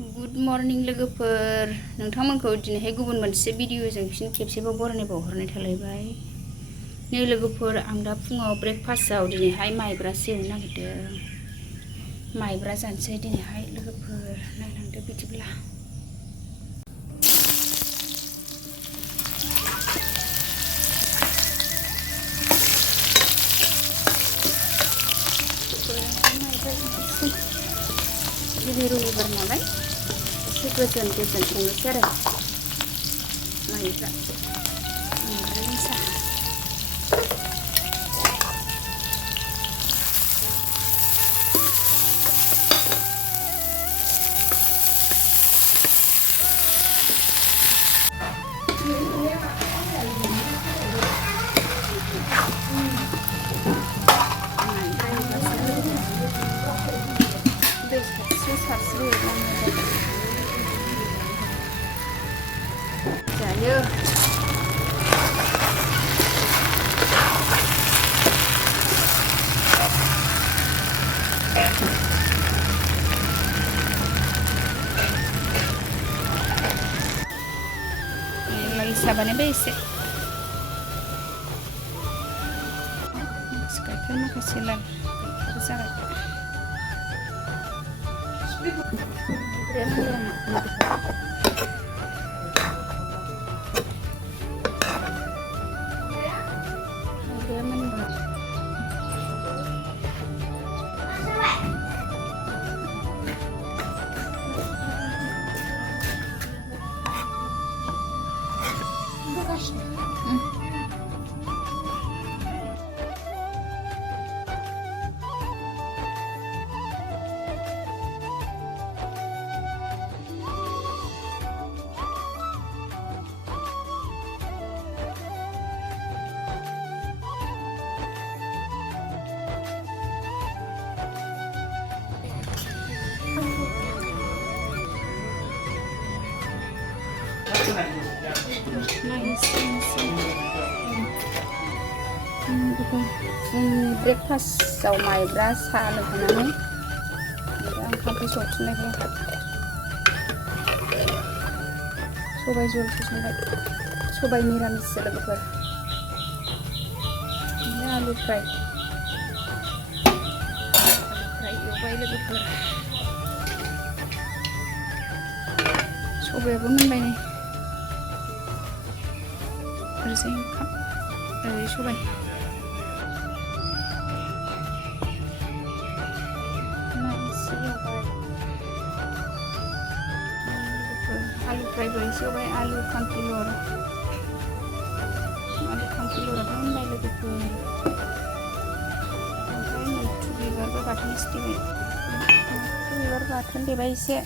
Good morning लोगोफोर, नोंथांमोनखौ दिनैहाय गुबुन मोनसे भिडिअजों फिन खेबसेबाव बरायनाय थालायबाय। नै लोगोफोर, आं दा फुङाव ब्रेकफास्टआव दिनैहाय माइब्रासो एवनो नागिरदों। माइब्रा जानोसै दिनैहाय लोगोफोर, नायलांदो बिदिब्ला। दिनै रबिबार नालाय एसे गोजोन संनोसै आरो माइब्रानि साहा। जायो साबानो बे एसे गाइखेर माखासे लाल जाबाय। ब्रेकफास्टआव माइब्रा साहा लोंखांनानै ओंखामखौ संफिननायखौ सबाइ जलसो संबाय। सबाइ निरामिससो लोगोफोर। आलु फ्राय एवबाय लोगोफोर। सबायाबो मोनबाय नै। ओरैजाय ओंखाम, ओरै सबाइ। आलु फ्रायबो एसे एवबाय। आलु खांखिलराथ' मोनबाय लोगोफोर। ओमफ्राय मैथ्रु बिबारबो बाथोन देबाय। मैथ्रु बिबार बाथोन देबाय एसे।